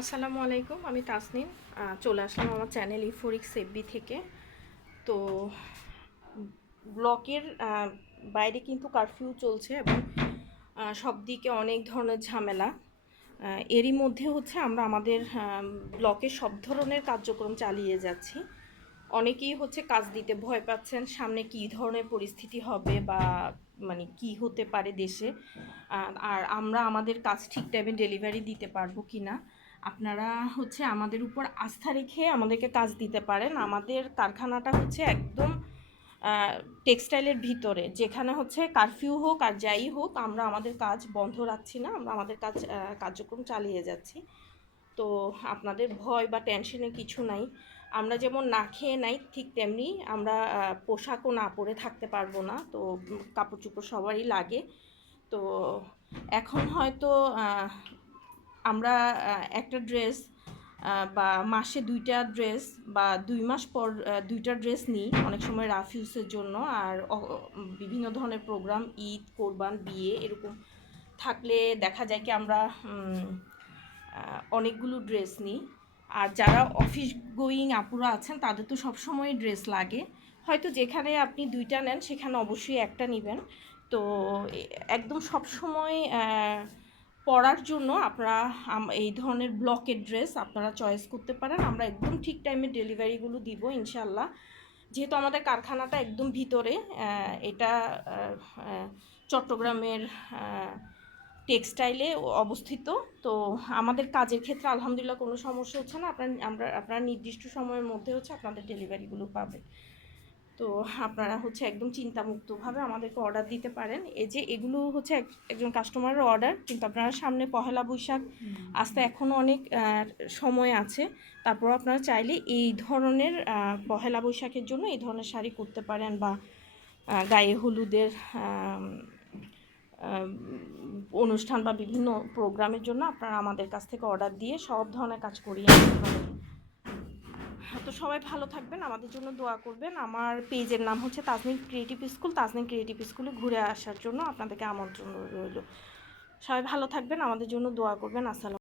আসসালামু আলাইকুম, আমি তাসনিম। চলে আসলাম আমার চ্যানেল ইফোরিক সেববি থেকে। তো, ব্লকের বাইরে কিন্তু কারফিউ চলছে এবং সব দিকে অনেক ধরনের ঝামেলা। এরই মধ্যে হচ্ছে আমরা আমাদের ব্লকে সব ধরনের কার্যক্রম চালিয়ে যাচ্ছি। অনেকেই হচ্ছে কাজ দিতে ভয় পাচ্ছেন, সামনে কী ধরনের পরিস্থিতি হবে বা মানে কি হতে পারে দেশে। আর আমরা আমাদের কাজ ঠিক টাইমে ডেলিভারি দিতে পারব কি না আপনারা হচ্ছে আমাদের উপর আস্থা রেখে আমাদেরকে কাজ দিতে পারেন। আমাদের কারখানাটা হচ্ছে একদম টেক্সটাইলের ভিতরে। যেখানে হচ্ছে কারফিউ হোক আর যাই হোক, আমরা আমাদের কাজ বন্ধ রাখছি না, আমরা আমাদের কাজ কার্যক্রম চালিয়ে যাচ্ছি। তো আপনাদের ভয় বা টেনশনে কিছু নাই। আমরা যেমন না খেয়ে নাই, ঠিক তেমনি আমরা পোশাকও না পরে থাকতে পারব না। তো কাপড় চোপড় সবারই লাগে। তো এখন হয়তো আমরা একটা ড্রেস বা মাসে দুইটা ড্রেস বা দুই মাস পর দুইটা ড্রেস নিই অনেক সময় রাফ ইউজের জন্য। আর বিভিন্ন ধরনের প্রোগ্রাম, ঈদ, কোরবান, বিয়ে এরকম থাকলে দেখা যায় কি আমরা অনেকগুলো ড্রেস নিই। আর যারা অফিস গোয়িং আপুরা আছেন, তাদের তো সবসময় ড্রেস লাগে। হয়তো যেখানে আপনি দুইটা নেন, সেখানে অবশ্যই একটা নেবেন। তো একদম সবসময় পরার জন্য আপনারা এই ধরনের ব্লকের ড্রেস আপনারা চয়েস করতে পারেন। আমরা একদম ঠিক টাইমে ডেলিভারিগুলো দিব ইনশাল্লাহ যেহেতু আমাদের কারখানাটা একদম ভিতরে এটা চট্টগ্রামের টেক্সটাইলে অবস্থিত। তো আমাদের কাজের ক্ষেত্রে আলহামদুলিল্লাহ কোনো সমস্যা হচ্ছে না। আপনার, আমরা, আপনারা নির্দিষ্ট সময়ের মধ্যে হচ্ছে আপনাদের ডেলিভারিগুলো পাবেন। তো আপনারা হচ্ছে একদম চিন্তামুক্তভাবে আমাদেরকে অর্ডার দিতে পারেন। এই যে এগুলো হচ্ছে এক- একজন কাস্টমারের অর্ডার কিন্তু আপনারা সামনে পহেলা বৈশাখ আসতে এখনও অনেক সময় আছে। তারপর আপনারা চাইলে এই ধরনের পহেলা বৈশাখের জন্য এই ধরনের শাড়ি করতে পারেন বা গায়ে হলুদের অনুষ্ঠান বা বিভিন্ন প্রোগ্রামের জন্য আপনারা আমাদের কাছ থেকে অর্ডার দিয়ে সব ধরনের কাজ করিয়ে নিতে পারেন। তো সবাই ভালো থাকবেন, আমাদের জন্য দোয়া করবেন। আমার পেজের নাম হচ্ছে Tajnim creative school Tajnim creative স্কুলে ঘুরে আসার জন্য আপনাদেরকে আমন্ত্রণ রইল। সবাই ভালো থাকবেন, আমাদের জন্য দোয়া করবেন। আসসালাম